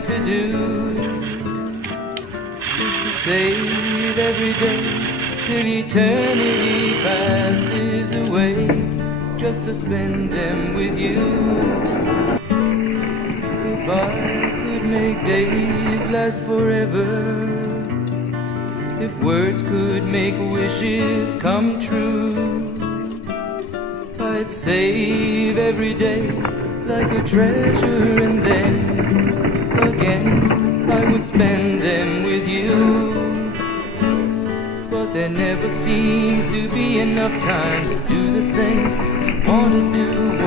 like to do is to save every day till eternity passes away, just to spend them with you. If I could make days last forever, if words could make wishes come true, I'd save every day like a treasure, and then again I would spend them with you. But there never seems to be enough time to do the things you want to do